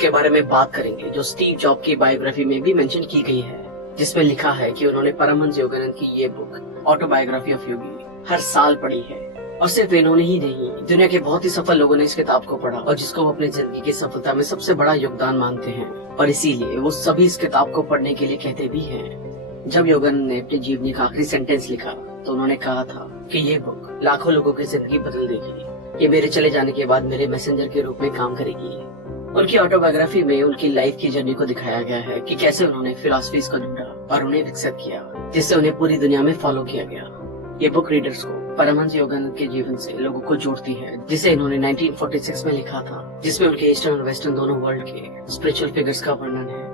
के बारे में बात करेंगे जो स्टीव जॉब की बायोग्राफी में भी मेंशन की गई है, जिसमें लिखा है कि उन्होंने परमहंस योगानंद की ये बुक ऑटोबायोग्राफी ऑफ योगी हर साल पढ़ी है। और सिर्फ इन्होंने ही नहीं, दुनिया के बहुत ही सफल लोगों ने इस किताब को पढ़ा और जिसको वो अपनी जिंदगी की सफलता में सबसे बड़ा योगदान मानते हैं। और इसीलिए वो सभी इस किताब को पढ़ने के लिए कहते भी हैं। जब योगानंद ने अपनी जीवनी का आखिरी सेंटेंस लिखा तो उन्होंने कहा था कि ये बुक लाखों लोगों की जिंदगी बदल देगी। ये मेरे चले जाने के बाद मेरे मैसेंजर के रूप में काम करेगी। उनकी ऑटोबायोग्राफी में उनकी लाइफ की जर्नी को दिखाया गया है कि कैसे उन्होंने फिलॉसफीज को ढूंढा और उन्हें विकसित किया, जिससे उन्हें पूरी दुनिया में फॉलो किया गया। ये बुक रीडर्स को परमहंस योगानंद के जीवन से लोगों को जोड़ती है, जिसे इन्होंने 1946 में लिखा था, जिसमें उनके ईस्टर्न और वेस्टर्न दोनों वर्ल्ड के स्पिरिचुअल फिगर्स का वर्णन है।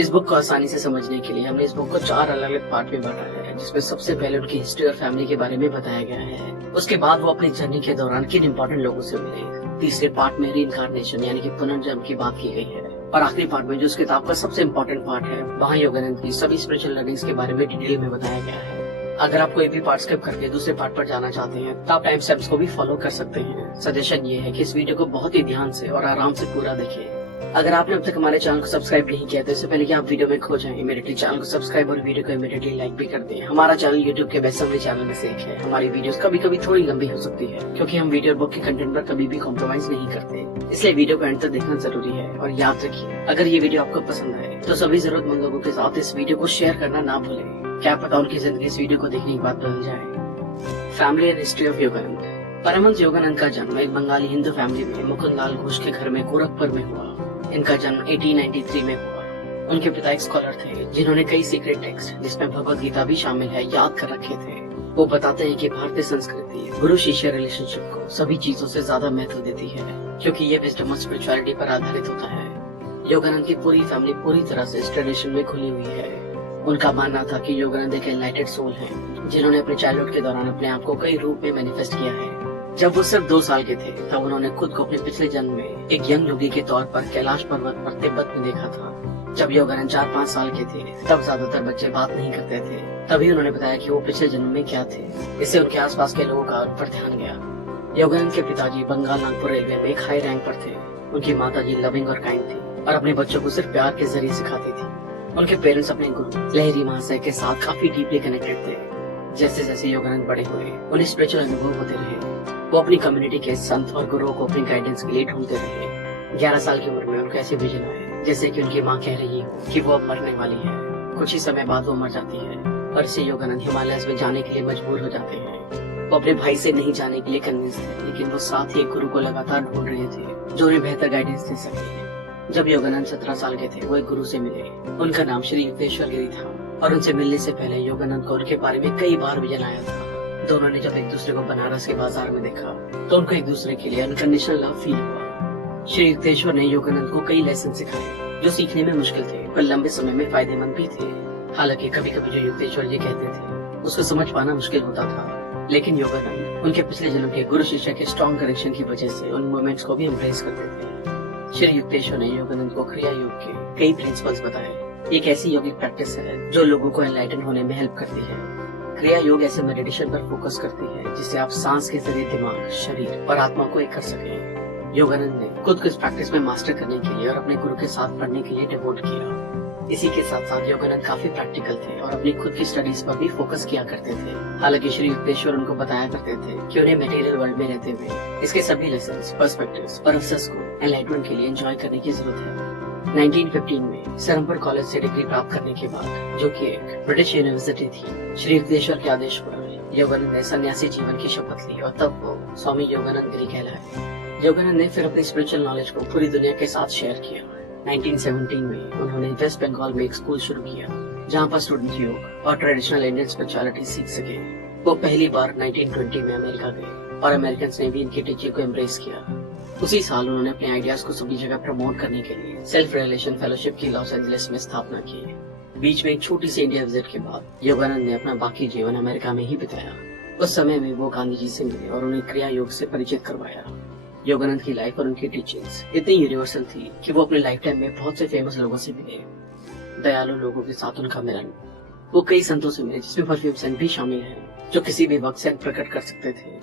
इस बुक को आसानी से समझने के लिए हमने इस बुक को 4 अलग अलग पार्ट में बांटा है, जिसमें सबसे पहले उनकी हिस्ट्री और फैमिली के बारे में बताया गया है। उसके बाद वो अपनी जर्नी के दौरान किन इम्पोर्टेंट लोगों से मिले। तीसरे पार्ट में रीइंकार्नेशन यानी कि पुनर्जन्म की बात की गई है। और आखिरी पार्ट में जो इस किताब का सबसे इम्पोर्टेंट पार्ट है, वहाँ योगानंद की सभी स्पिरिचुअल लर्निंग्स के बारे में डिटेल में बताया गया है। अगर आप कोई भी पार्ट स्किप करके दूसरे पार्ट पर जाना चाहते हैं तो आप टाइम स्टेप्स को भी फॉलो कर सकते हैं। सजेशन ये है कि इस वीडियो को बहुत ही ध्यान से और आराम से पूरा देखें। अगर आपने अब तक हमारे चैनल को सब्सक्राइब नहीं किया तो इससे पहले कि आप वीडियो में खो जाएं, इमीडिएटली चैनल को सब्सक्राइब और वीडियो को इमीडिएटली लाइक भी कर दें। हमारा चैनल यूट्यूब के बेस्ट समरी चैनल में से एक है। हमारी वीडियोस कभी कभी थोड़ी लंबी हो सकती है क्योंकि हम वीडियो बुक के कंटेंट पर कभी भी कॉम्प्रोमाइज नहीं करते, इसलिए वीडियो को एंड तक देखना जरूरी है। और याद रखिए, अगर ये वीडियो आपको पसंद आए तो सभी जरूरतमंद लोगों के साथ इस वीडियो को शेयर करना ना भूलें। क्या पता उनकी जिंदगी इस वीडियो को देखने के बाद बदल जाए। Family and history of Yogananda. Paramahansa Yogananda का जन्म एक बंगाली हिंदू फैमिली में मुकुंदलाल घोष के घर में गोरखपुर में हुआ। इनका जन्म 1893 में हुआ। उनके पिता एक स्कॉलर थे जिन्होंने कई सीक्रेट टेक्स्ट, जिसमें भगवत गीता भी शामिल है, याद कर रखे थे। वो बताते हैं कि भारतीय संस्कृति गुरु शिष्य रिलेशनशिप को सभी चीजों से ज्यादा महत्व देती है, क्योंकि ये विजडम और स्पिरिचुअलिटी पर आधारित होता है। योगानंद की पूरी फैमिली पूरी तरह से इस ट्रेडिशन में खुली हुई है। उनका मानना था कि योगानंद एक एनलाइटेड सोल है, जिन्होंने अपने चाइल्डहुड के दौरान अपने आप को कई रूप में मैनिफेस्ट किया है। जब वो सिर्फ 2 साल के थे तब उन्होंने खुद को अपने पिछले जन्म में एक यंग योगी के तौर पर कैलाश पर्वत पर तिब्बत में देखा था। जब योगानंद 4-5 साल के थे तब ज्यादातर बच्चे बात नहीं करते थे। तभी उन्होंने बताया कि वो पिछले जन्म में क्या थे। इससे उनके आसपास के लोगों का उन पर ध्यान गया। योगानंद के पिताजी बंगाल नागपुर रेलवे में एक हाई रैंक पर थे। उनकी माताजी लविंग और काइंड थी और अपने बच्चों को सिर्फ प्यार के जरिए सिखाती थी। उनके पेरेंट्स अपने गुरु लहरी महाशय के साथ काफी डीपली कनेक्टेड थे। जैसे जैसे योगानंद बड़े हुए उन्हें स्पिरिचुअल अनुभव होते रहे। वो अपनी कम्युनिटी के संत और गुरुओं को अपनी गाइडेंस के लिए ढूंढते रहे। 11 साल की उम्र में उनको ऐसे विजन आए जैसे कि उनकी माँ कह रही हो कि वो अब मरने वाली है। कुछ ही समय बाद वो मर जाती है और इससे योगानंद हिमालयस में जाने के लिए मजबूर हो जाते हैं। वो अपने भाई से नहीं जाने के लिए कन्विंस थे, लेकिन वो साथ ही एक गुरु को लगातार ढूंढ रहे थे जो उन्हें बेहतर गाइडेंस दे सके। जब योगानंद 17 साल के थे वो एक गुरु से मिले। उनका नाम श्री युक्तेश्वर गिरी था और उनसे मिलने से पहले योगानंद को उनके बारे में कई बार विजन आया था। दोनों ने जब एक दूसरे को बनारस के बाजार में देखा तो उनको एक दूसरे के लिए अनकंडीशनल लव फील हुआ। श्री युक्तेश्वर ने योगानंद को कई लेसन सिखाए जो सीखने में मुश्किल थे पर लंबे समय में फायदेमंद भी थे। हालांकि कभी कभी जो युक्तेश्वर जी कहते थे उसको समझ पाना मुश्किल होता था, लेकिन योगानंद उनके पिछले जन्म के गुरु शिष्य के स्ट्रॉन्ग कनेक्शन की वजह से उन मोमेंट्स को भी एम्ब्रेस करते थे। श्री युक्तेश्वर ने योगानंद को क्रिया योग के कई प्रिंसिपल्स बताए। एक ऐसी योगिक प्रैक्टिस है जो लोगों को एनलाइटन होने में हेल्प करती है। क्रिया योग ऐसे मेडिटेशन पर फोकस करती है जिससे आप सांस के जरिए दिमाग, शरीर और आत्मा को एक कर सकें। योगानंद ने खुद को इस प्रैक्टिस में मास्टर करने के लिए और अपने गुरु के साथ पढ़ने के लिए डिवोट किया। इसी के साथ साथ योगानंद काफी प्रैक्टिकल थे और अपनी खुद की स्टडीज पर भी फोकस किया करते थे। हालांकि श्री युक्तेश्वर उनको बताया करते थे कि उन्हें मटेरियल वर्ल्ड में रहते हुए इसके सभी लेसन्स, पर्सपेक्टिव्स और अवसर्स को एनलाइटमेंट के लिए एंजॉय करने की जरूरत है। 1915 में सरमपुर कॉलेज से डिग्री प्राप्त करने के बाद, जो कि एक ब्रिटिश यूनिवर्सिटी थी, श्री युक्तेश्वर के आदेश पर योगानंद ने सन्यासी जीवन की शपथ ली और तब वो स्वामी योगानंद गिरी कहलाए। योगानंद ने फिर अपनी स्पिरिचुअल नॉलेज को पूरी दुनिया के साथ शेयर किया। 1917 में उन्होंने वेस्ट बंगाल में एक स्कूल शुरू किया जहाँ पर स्टूडेंट योग और ट्रेडिशनल इंडियन स्पिरिचुअलिटी सीख सके। वो पहली बार 1920 में अमेरिका गए और अमेरिकन ने भी इनकी टीचिंग को एम्ब्रेस किया। उसी साल उन्होंने अपने आइडियाज को सभी जगह प्रमोट करने के लिए सेल्फ रिलेशन फेलोशिप की लॉस एंजलिस में स्थापना की। बीच में एक छोटी सी इंडिया विजिट के बाद योगानंद ने अपना बाकी जीवन अमेरिका में ही बिताया। उस समय में वो गांधी जी से मिले और उन्हें क्रिया योग से परिचित करवाया। योगानंद की लाइफ और उनकी टीचिंग्स इतनी यूनिवर्सल थी कि वो अपने लाइफ टाइम में बहुत से फेमस लोगों से मिले। दयालु लोगों के साथ उनका मिलन। वो कई संतों से मिले जिसमें परफ्यूम सेंट भी शामिल है, जो किसी भी वक्त सेंट प्रकट कर सकते थे।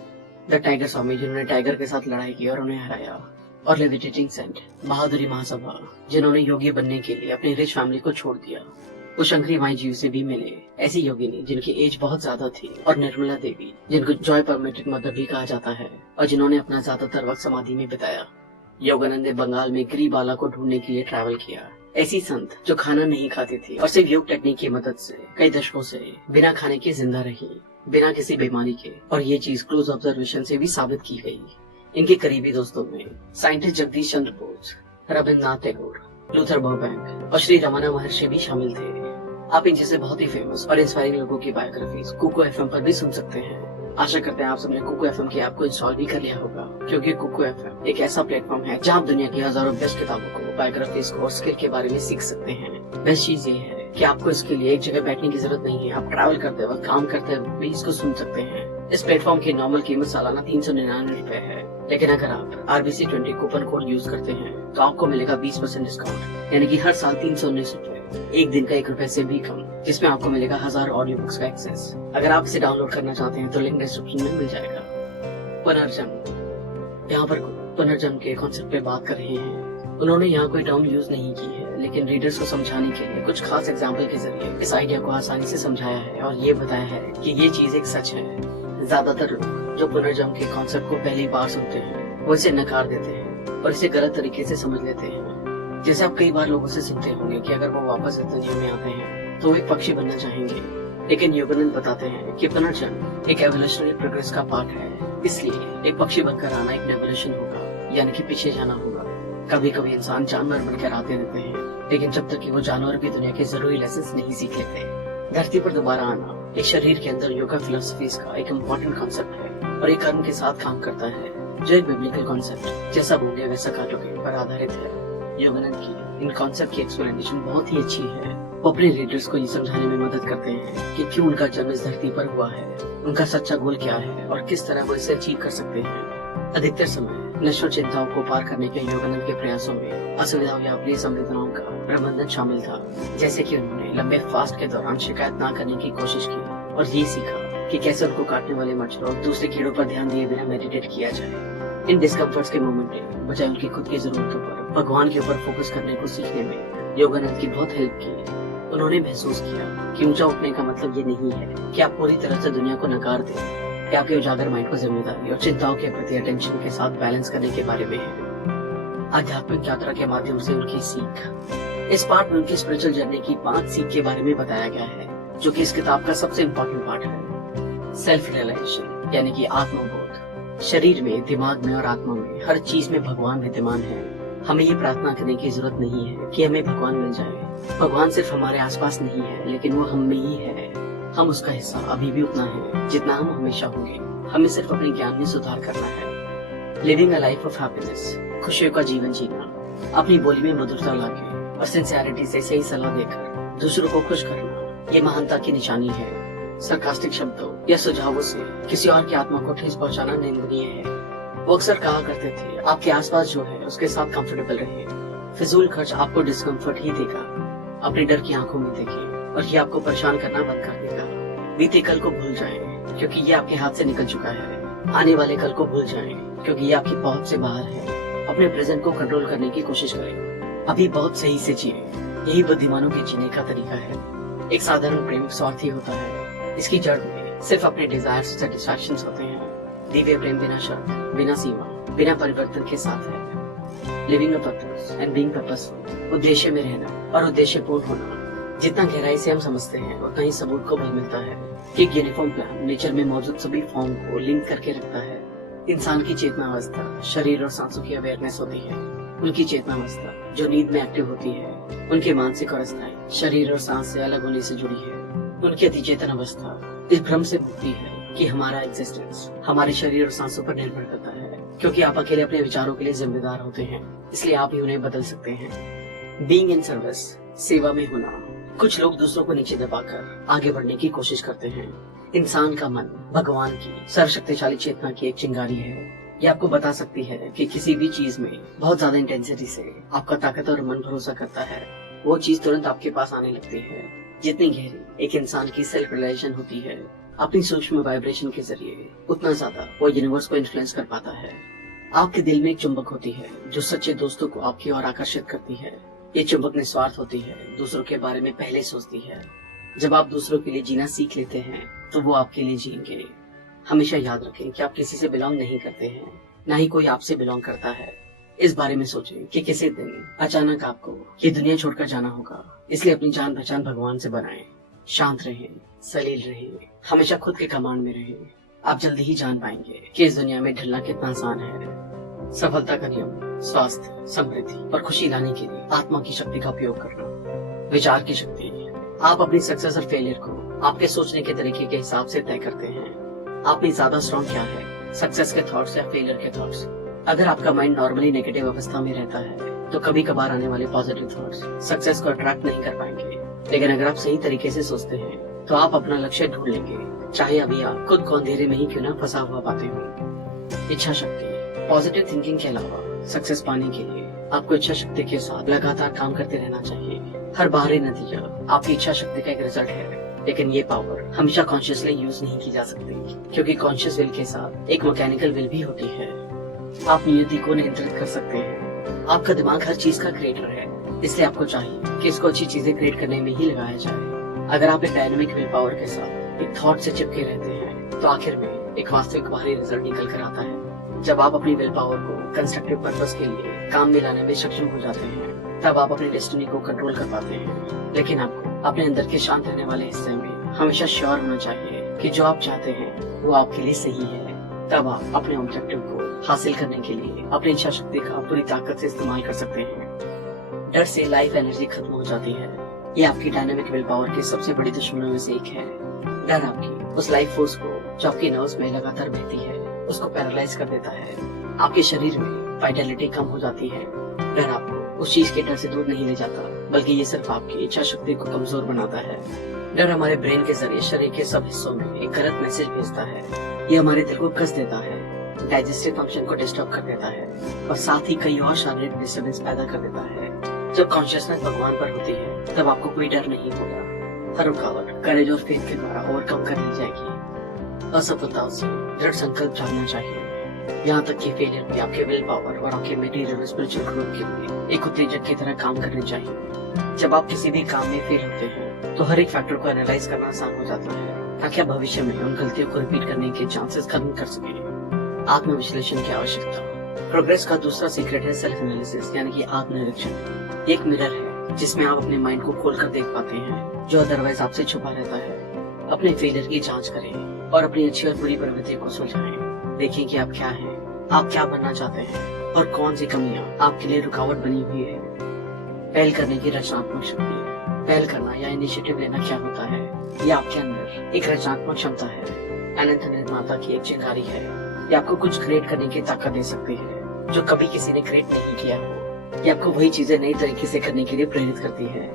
द टाइगर स्वामी, जिन्होंने टाइगर के साथ लड़ाई की और उन्हें हराया। और लेविटेटिंग सेंट बहादुरी महासभा, जिन्होंने योगी बनने के लिए अपनी रिच फैमिली को छोड़ दिया। वो शंकरी माई जी से भी मिले, ऐसी योगिनी जिनकी एज बहुत ज्यादा थी, और निर्मला देवी, जिनको जॉय परमिटेड मदर भी कहा जाता है और जिन्होंने अपना ज्यादातर वक्त समाधि में बिताया। योगानंद ने बंगाल में गिरी बाला को ढूंढने के लिए ट्रैवल किया। ऐसी संत जो खाना नहीं खाती थी और सिर्फ योग टेक्निक की मदद से कई दशकों से बिना खाने के जिंदा रही, बिना किसी बीमारी के, और ये चीज क्लोज ऑब्जर्वेशन से भी साबित की गई। इनके करीबी दोस्तों में scientist Jagdish Chandra Bose, Rabindranath Tagore, Luther Burbank और श्री रमना महर्षि भी शामिल थे। आप इन जैसे बहुत ही फेमस और इंस्पायरिंग लोगों की बायोग्राफीज कुकू एफएम पर भी सुन सकते हैं। आशा करते हैं आप सबने कुकू एफएम की ऐप को इंस्टॉल भी कर लिया होगा, क्योंकि कुकू एफएम एक ऐसा प्लेटफॉर्म है जहां आप दुनिया की हजारों बेस्ट किताबों को, बायोग्राफीज को और स्किल के बारे में सीख सकते हैं। बेस्ट चीज ये है कि आपको इसके लिए एक जगह बैठने की जरूरत नहीं है। आप ट्रैवल करते वक्त, काम करते वक्त भी इसको सुन सकते हैं। इस प्लेटफॉर्म की नॉर्मल कीमत सालाना 399 रुपए है, लेकिन अगर आप RBC20 कूपन कोड यूज करते हैं तो आपको मिलेगा 20% डिस्काउंट, यानी कि हर साल 319 रुपए, एक दिन का 1 रुपए से भी कम, जिसमें आपको मिलेगा 1000 ऑडियो बुक्स का एक्सेस। अगर आप इसे डाउनलोड करना चाहते हैं तो लिंक डिस्क्रिप्शन में मिल जाएगा। पुनर्जन्म, यहाँ पर पुनर्जन्म के कॉन्सेप्ट पे बात कर रहे हैं। उन्होंने यहाँ कोई टर्म यूज नहीं की है, लेकिन रीडर्स को समझाने के लिए कुछ खास एग्जाम्पल के जरिए इस आइडिया को आसानी से समझाया है और ये बताया है कि ये चीज एक सच है। ज्यादातर लोग जो पुनर्जन्म के कॉन्सेप्ट को पहली बार सुनते हैं वो इसे नकार देते हैं और इसे गलत तरीके से समझ लेते हैं। जैसे आप कई बार लोगों से सुनते होंगे कि अगर वो वापस इस दुनिया में आते हैं तो वो एक पक्षी बनना चाहेंगे, लेकिन योगानंद बताते हैं कि पुनर्जन्म एक एवोल्यूशनरी प्रोग्रेस का पार्ट है। इसलिए एक पक्षी बनकर आना एक डेवोल्यूशन होगा, यानी कि पीछे जाना होगा। कभी कभी इंसान जानवर बनकर आते रहते हैं, लेकिन जब तक कि वो जानवर भी दुनिया के जरूरी लेसन्स नहीं सीख लेते। धरती पर दोबारा आना एक शरीर के अंदर योगा फिलोसफीज का एक इम्पोर्टेंट कॉन्सेप्ट है और एक कर्म के साथ काम करता है, जो एक बिब्लिकल कॉन्सेप्ट जैसा बोले वैसा काटोगे पर आधारित है। योगानंद की इन कॉन्सेप्ट की एक्सप्लेनेशन बहुत ही अच्छी है। वो अपने रीडर्स को ये समझाने में मदद करते हैं कि क्यों उनका जन्म इस धरती पर हुआ है, उनका सच्चा गोल क्या है और किस तरह वो इसे अचीव कर सकते हैं। अधिकतर समय नश्वर चिंताओं को पार करने के योगानंद के प्रयासों में असुविधाओं या अप्रिय संवेदनाओं का प्रबंधन शामिल था। जैसे कि उन्होंने लंबे फास्ट के दौरान शिकायत न करने की कोशिश की और ये सीखा कि कैसे उनको काटने वाले मच्छरों और दूसरे कीड़ों पर ध्यान दिए बिना मेडिटेट किया जाए। इन डिस्कम्फर्ट्स के मोमेंट में बजाय उनकी खुद की जरूरतों पर भगवान के ऊपर फोकस करने को सीखने में योगानंद की बहुत हेल्प की। उन्होंने महसूस किया कि ऊंचा उठने का मतलब ये नहीं है कि आप पूरी तरह से दुनिया को नकार दें, कि आपके उजागर माइंड को जिम्मेदारी और चिंताओं के प्रति अटेंशन के साथ बैलेंस करने के बारे में है। आध्यात्मिक यात्रा के माध्यम से उनकी सीख। इस पार्ट में उनकी स्पिरिचुअल जर्नी की 5 सीख के बारे में बताया गया है, जो कि इस किताब का सबसे इम्पोर्टेंट पार्ट है। सेल्फ रियलाइजेशन, यानी कि आत्मबोध। शरीर में, दिमाग में और आत्मा में हर चीज में भगवान विद्यमान है। हमें ये प्रार्थना करने की जरूरत नहीं है कि हमें भगवान मिल जाए। भगवान सिर्फ हमारे आसपास नहीं है, लेकिन वो हम में ही है। हम उसका हिस्सा अभी भी उतना है जितना हम हमेशा होंगे। हमें सिर्फ अपने ज्ञान में सुधार करना है। Living a life of happiness, खुशियों का जीवन जीना, अपनी बोली में मधुरता लाके और सिंसियरिटी से सही सलाह देकर दूसरों को खुश करना, ये महानता की निशानी है। सरकास्टिक शब्दों या सुझावों से किसी और की आत्मा को ठेस पहुंचाना निंदनीय है। वो अक्सर कहा करते थे, आपके आसपास जो है उसके साथ कंफर्टेबल रहिए। फिजूल खर्च आपको डिस्कम्फर्ट ही देगा। अपने डर की आंखों में देखें और ये आपको परेशान करना बंद कर देगा। बीते कल को भूल जाएं, क्योंकि ये आपके हाथ से निकल चुका है। आने वाले कल को भूल जाएं, क्योंकि ये आपकी पहुंच से बाहर है। अपने प्रेजेंट को कंट्रोल करने की कोशिश करें। अभी बहुत सही से जिए, यही बुद्धिमानों के जीने का तरीका है। एक साधारण प्रेम स्वार्थी होता है। इसकी जड़ में सिर्फ अपने डिजायर सेटिस्फैक्शन होते हैं। दिव्य प्रेम बिना शर्त, बिना सीमा, बिना परिवर्तन के साथ है। Living a purpose and being purposeful, उद्देश्य में रहना और उद्देश्यपूर्ण होना। जितना गहराई से हम समझते हैं उतना ही सबूत को बल मिलता है। एक यूनिफॉर्म प्लान नेचर में मौजूद सभी फॉर्म को लिंक करके रखता है। इंसान की चेतना अवस्था शरीर और सांसों की अवेयरनेस होती है। उनकी चेतना अवस्था जो नींद में एक्टिव होती है, उनकी मानसिक अवस्थाएं शरीर और सांस से अलग होने से जुड़ी है। उनकी अतिचेतन अवस्था इस भ्रम से मुक्ति है कि हमारा एग्जिस्टेंस हमारे शरीर और सांसों पर निर्भर करता है, क्योंकि आप अकेले अपने विचारों के लिए जिम्मेदार होते हैं, इसलिए आप ही उन्हें बदल सकते हैं। बीइंग इन सर्विस, सेवा में होना। कुछ लोग दूसरों को नीचे दबाकर आगे बढ़ने की कोशिश करते हैं। इंसान का मन भगवान की सर्वशक्तिशाली चेतना की एक चिंगारी है। ये आपको बता सकती है कि किसी भी चीज में बहुत ज्यादा इंटेंसिटी से आपका ताकत और मन भरोसा करता है, वो चीज तुरंत आपके पास आने लगती है। जितनी गहरी एक इंसान की सेल्फ रियलाइजेशन होती है अपनी सूक्ष्म वाइब्रेशन के जरिए, उतना ज्यादा वो यूनिवर्स को इन्फ्लुएंस कर पाता है। आपके दिल में एक चुंबक होती है जो सच्चे दोस्तों को आपकी ओर आकर्षित करती है। ये चुंबक निस्वार्थ होती है, दूसरों के बारे में पहले सोचती है। जब आप दूसरों के लिए जीना सीख लेते हैं तो वो आपके लिए जिएंगे। हमेशा याद रखें कि आप किसी से बिलोंग नहीं करते हैं, ना ही कोई आपसे बिलोंग करता है। इस बारे में सोचें कि किसी दिन अचानक आपको ये दुनिया छोड़कर जाना होगा, इसलिए अपनी जान पहचान भगवान से बनाएं। शांत रहें, सलील रहें, हमेशा खुद के कमांड में रहें। आप जल्दी ही जान पाएंगे कि इस दुनिया में ढलना कितना आसान है। सफलता का नियम स्वास्थ्य, समृद्धि और खुशी लाने के लिए आत्मा की शक्ति का उपयोग करना। विचार की शक्ति, आप अपनी सक्सेस और फेलियर को आपके सोचने के तरीके के हिसाब से तय करते हैं। आप में ज्यादा स्ट्रॉन्ग क्या है, सक्सेस के थॉट्स या फेलियर के थॉट्स। अगर आपका माइंड नॉर्मली नेगेटिव अवस्था में रहता है तो कभी कभार आने वाले पॉजिटिव थॉट्स सक्सेस को अट्रैक्ट नहीं कर पाएंगे। लेकिन अगर आप सही तरीके से सोचते हैं तो आप अपना लक्ष्य ढूंढ लेंगे, चाहे अभी आप खुद को अंधेरे में ही क्यों ना फंसा हुआ पाते हो। इच्छा शक्ति, पॉजिटिव थिंकिंग के अलावा सक्सेस पाने के लिए आपको इच्छा शक्ति के साथ लगातार काम करते रहना चाहिए। हर बाहरी नतीजा आपकी इच्छा शक्ति का एक रिजल्ट है, लेकिन ये पावर हमेशा कॉन्शियसली यूज नहीं की जा सकती, क्योंकि कॉन्शियस विल के साथ एक मैकेनिकल विल भी होती है। आप नियति को नियंत्रित कर सकते हैं। आपका दिमाग हर चीज का क्रिएटर है, इसलिए आपको चाहिए कि इसको अच्छी चीजें क्रिएट करने में ही लगाया जाए। अगर आप एक डायनामिक विल पावर के साथ एक थॉट से चिपके रहते हैं तो आखिर में एक वास्तविक बाहरी रिजल्ट निकल कर आता है। जब आप अपनी विल पावर को कंस्ट्रक्टिव पर्पस के लिए काम में लाने में सक्षम हो जाते हैं तब आप अपनी डेस्टिनी को कंट्रोल कर पाते हैं। लेकिन आपको अपने अंदर के शांत रहने वाले हिस्से में हमेशा श्योर होना चाहिए कि जो आप चाहते हैं वो आपके लिए सही है। तब आप अपने ऑब्जेक्टिव को हासिल करने के लिए अपनी इच्छा शक्ति का पूरी ताकत से इस्तेमाल कर सकते हैं। डर से लाइफ एनर्जी खत्म हो जाती है। ये आपकी डायनामिक विल पावर की सबसे बड़ी दुश्मनों में से एक है। डर आपकी उस लाइफ फोर्स को जो आपकी नर्व्स में लगातार बहती है उसको पैरालाइज कर देता है। आपके शरीर में वाइटलिटी कम हो जाती है। डर आपको उस चीज के डर से दूर नहीं ले जाता, बल्कि ये सिर्फ आपकी इच्छा शक्ति को कमजोर बनाता है। डर हमारे ब्रेन के जरिए शरीर के सब हिस्सों में एक गलत मैसेज भेजता है। ये हमारे दिल को कस देता है, डाइजेस्टिव फंक्शन को डिस्टर्ब कर देता है और साथ ही कई और शारीरिक डिस्टर्बेंस पैदा कर देता है। जब कॉन्शियसनेस भगवान पर होती है तब आपको कोई डर नहीं होगा। हर रुकावट करेज और फेथ के द्वारा ओवरकम कर ली जाएगी। असफलताओं से दृढ़ संकल्प जानना चाहिए। यहाँ तक कि फेलियर भी आपके विल पावर और आपके मटेरियल स्पिरिचुअल ग्रोथ के लिए एक उत्तेजक की तरह काम करने चाहिए। जब आप किसी भी काम में फेल होते हैं तो हर एक फैक्टर को एनालाइज करना आसान हो जाता है, ताकि आप भविष्य में उन गलतियों को रिपीट करने के चांसेस कम कर सके। आत्मविश्लेषण की आवश्यकता। प्रोग्रेस का दूसरा सीक्रेट है सेल्फ एनालिसिस, यानी कि आत्मनिरीक्षण। एक मिरर है जिसमें आप अपने माइंड को खोलकर देख पाते हैं जो अदरवाइज आपसे छुपा रहता है। अपने फेलियर की जांच करें और अपनी अच्छी और बुरी प्रवृत्तियों को सुलझाएं। देखें कि आप क्या हैं, आप क्या बनना चाहते हैं और कौन सी कमियां आपके लिए रुकावट बनी हुई है। पहल करने की रचनात्मक शक्ति। पहल करना या इनिशिएटिव लेना क्या होता है? ये आपके अंदर एक रचनात्मक क्षमता है, अनंत निर्माता की एक चिंगारी है। ये आपको कुछ क्रिएट करने की ताकत दे सकती है जो कभी किसी ने क्रिएट नहीं किया हो। ये आपको वही चीजें नई तरीके से करने के लिए प्रेरित करती है।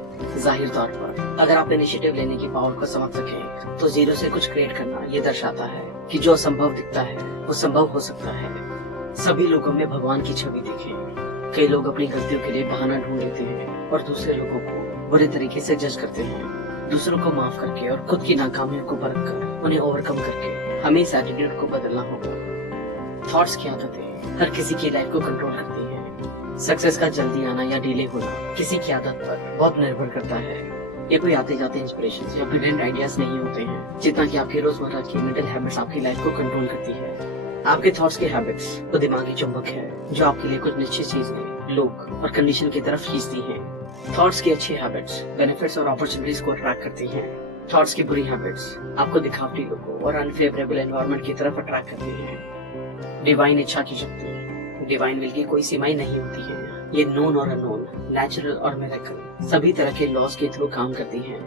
जाहिर तौर पर अगर आप इनिशिएटिव लेने की पावर को समझ सकें तो जीरो से कुछ क्रिएट करना ये दर्शाता है कि जो असंभव दिखता है वो संभव हो सकता है। सभी लोगों में भगवान की छवि देखें। कई लोग अपनी गलतियों के लिए बहाना ढूंढ लेते हैं और दूसरे लोगों को बुरे तरीके से जज करते हैं। दूसरों को माफ करके और खुद की नाकामियों को परख कर उन्हें ओवरकम करके हमें इस एटीट्यूड को बदलना होगा। थॉट्स की आदतें हर किसी की लाइफ को कंट्रोल करती हैं। सक्सेस का जल्दी आना या डिले होना किसी की आदत पर बहुत निर्भर करता है। ये कोई आते जाते इंस्पिरेशन या ब्रिलियंट आइडियाज नहीं होते हैं, जितना कि आपकी रोजमर्रा की मेंटल हैबिट्स आपकी लाइफ को कंट्रोल करती है। आपके थॉट्स की हैबिट्स वो दिमागी चुंबक है जो आपके लिए कुछ निश्चित चीजें, लोग और कंडीशन की तरफ खींचती हैं। थॉट्स की अच्छी हैबिट्स बेनिफिट्स और अपॉर्चुनिटीज को अट्रैक्ट करती हैं। थॉट्स की बुरी हैबिट्स आपको दिखावटी लोगों और अनफेवरेबल एनवायरनमेंट की तरफ अट्रैक्ट करती हैं। डिवाइन इच्छा की शक्ति। डिवाइन विल की कोई सीमाएं नहीं होती है। ये नोन और अननोन, नेचुरल और मिरेकल सभी तरह के लॉस के थ्रू काम करती हैं।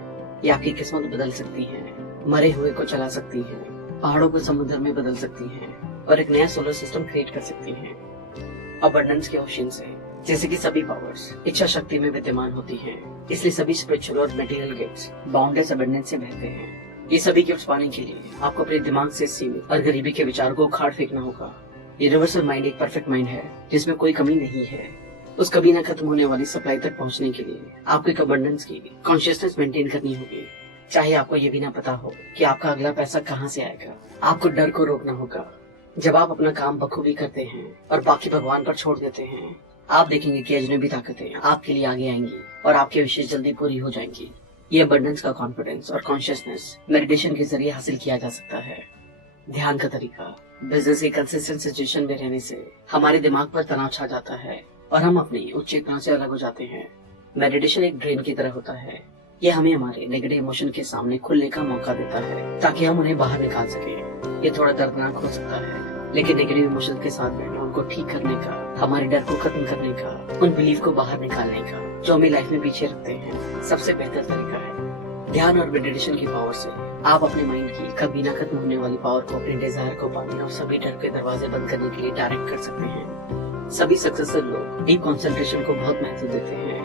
ये आपकी किस्मत बदल सकती है, मरे हुए को चला सकती है, पहाड़ों को समुद्र में बदल सकती है और एक नया सोलर सिस्टम क्रिएट कर सकती है। अबंडेंस के ऑप्शन से जैसे कि सभी पावर्स इच्छा शक्ति में विद्यमान होती हैं, इसलिए सभी स्पिरिचुअल और मटेरियल गिफ्ट्स बाउंडलेस अबंडेंस से बहते हैं। ये सभी गिफ्ट्स पाने के लिए आपको अपने दिमाग से सीमित और गरीबी के विचारों को उखाड़ फेंकना होगा। यूनिवर्सल माइंड एक परफेक्ट माइंड है जिसमें कोई कमी नहीं है। उस कभी न खत्म होने वाली सप्लाई तक पहुंचने के लिए आपको एक अबंडेंस की कॉन्शियसनेस मेंटेन करनी होगी। चाहे आपको ये भी ना पता हो कि आपका अगला पैसा कहाँ से आएगा, आपको डर को रोकना होगा। जब आप अपना काम बखूबी करते हैं और बाकी भगवान पर छोड़ देते हैं, आप देखेंगे कि अजनबी ताकतें आपके लिए आगे आएंगी और आपकी विशेष जल्दी पूरी हो जाएंगी। ये अबंडेंस का कॉन्फिडेंस और कॉन्शियसनेस मेडिटेशन के जरिए हासिल किया जा सकता है। ध्यान का तरीका। बिजनेस की कंसिस्टेंट सिचुएशन में रहने से हमारे दिमाग पर तनाव छा जाता है और हम अपनी उच्च चेतना से अलग हो जाते हैं। मेडिटेशन एक ड्रेन की तरह होता है। यह हमें हमारे नेगेटिव इमोशन के सामने खुलने का मौका देता है ताकि हम उन्हें बाहर निकाल सकें। ये थोड़ा दर्दनाक हो सकता है, लेकिन नेगेटिव इमोशन के साथ बैठना, उनको ठीक करने का, हमारे डर को खत्म करने का, उन बिलीफ को बाहर निकालने का जो हमें लाइफ में पीछे रखते हैं, सबसे बेहतर तरीका है। ध्यान और मेडिटेशन की पावर से आप अपने माइंड की कभी ना खत्म होने वाली पावर को, अपने डिजायर को पाने और सभी डर के दरवाजे बंद करने के लिए डायरेक्ट कर सकते हैं। सभी सक्सेसफुल लोग डीप कंसंट्रेशन को बहुत महत्व देते हैं।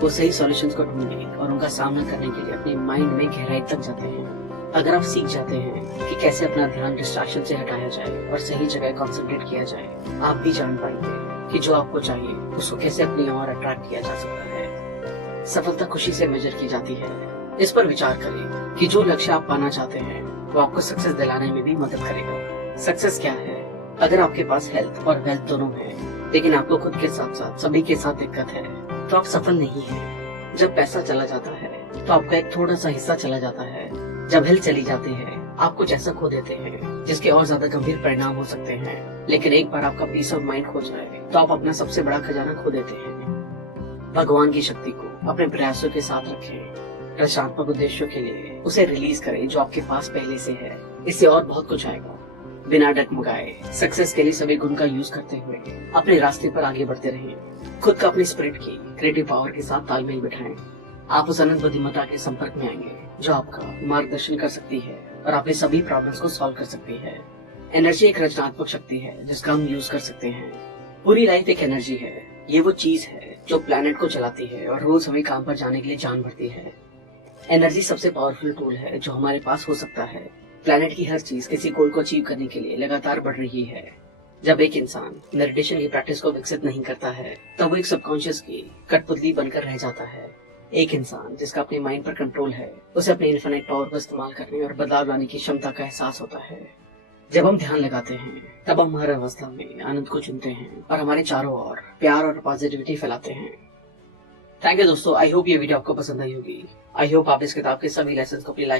वो सही सॉल्यूशंस को ढूंढने और उनका सामना करने के लिए अपने माइंड में गहराई तक जाते हैं। अगर आप सीख जाते हैं कि कैसे अपना ध्यान डिस्ट्रैक्शन से हटाया जाए और सही जगह कंसंट्रेट किया जाए, आप भी जान पाएंगे कि जो आपको चाहिए उसको कैसे अपनी ओर अट्रैक्ट किया जा सकता है। सफलता खुशी से मेजर की जाती है। इस पर विचार करें कि जो लक्ष्य आप पाना चाहते हैं वो आपको सक्सेस दिलाने में भी मदद करेगा। सक्सेस क्या है? अगर आपके पास हेल्थ और वेल्थ दोनों है, लेकिन आपको खुद के साथ साथ सभी के साथ दिक्कत है, तो आप सफल नहीं है। जब पैसा चला जाता है तो आपका एक थोड़ा सा हिस्सा चला जाता है। जब हेल्थ चली जाती है, आप कुछ ऐसा खो देते हैं जिसके और ज्यादा गंभीर परिणाम हो सकते हैं। लेकिन एक बार आपका पीस ऑफ माइंड खो जाए तो आप अपना सबसे बड़ा खजाना खो देते हैं। भगवान की शक्ति को अपने प्रयासों के साथ रखें। रचनात्मक उद्देश्यों के लिए उसे रिलीज करें जो आपके पास पहले से है। इससे और बहुत कुछ आएगा। बिना डगमगाए सक्सेस के लिए सभी गुण का यूज करते हुए अपने रास्ते पर आगे बढ़ते रहें। खुद का अपनी स्पिरिट की क्रिएटिव पावर के साथ तालमेल बिठाएं। आप उस अनंत बुद्धिमत्ता के संपर्क में आएंगे जो आपका मार्गदर्शन कर सकती है और आपके सभी प्रॉब्लम्स को सॉल्व कर सकती है। एनर्जी एक रचनात्मक शक्ति है जिसका हम यूज कर सकते हैं। पूरी लाइफ एक एनर्जी है। ये वो चीज है जो प्लेनेट को चलाती है और रोज हमें काम पर जाने के लिए जान भरती है। एनर्जी सबसे पावरफुल टूल है जो हमारे पास हो सकता है। प्लेनेट की हर चीज किसी गोल को अचीव करने के लिए लगातार बढ़ रही है। जब एक इंसान मेडिटेशन की प्रैक्टिस को विकसित नहीं करता है तब वो एक सबकॉन्शियस की कठपुतली बनकर रह जाता है। एक इंसान जिसका अपने माइंड पर कंट्रोल है, उसे अपने इन्फिनिट पावर को इस्तेमाल करने और बदलाव लाने की क्षमता का एहसास होता है। जब हम ध्यान लगाते हैं तब हम हर अवस्था में आनंद को चुनते हैं और हमारे चारों ओर प्यार और पॉजिटिविटी फैलाते हैं। थैंक यू दोस्तों, आई होप ये वीडियो आपको पसंद आई होगी। आई होप आप इस किताब के सभी लेसन को अपनी लाइफ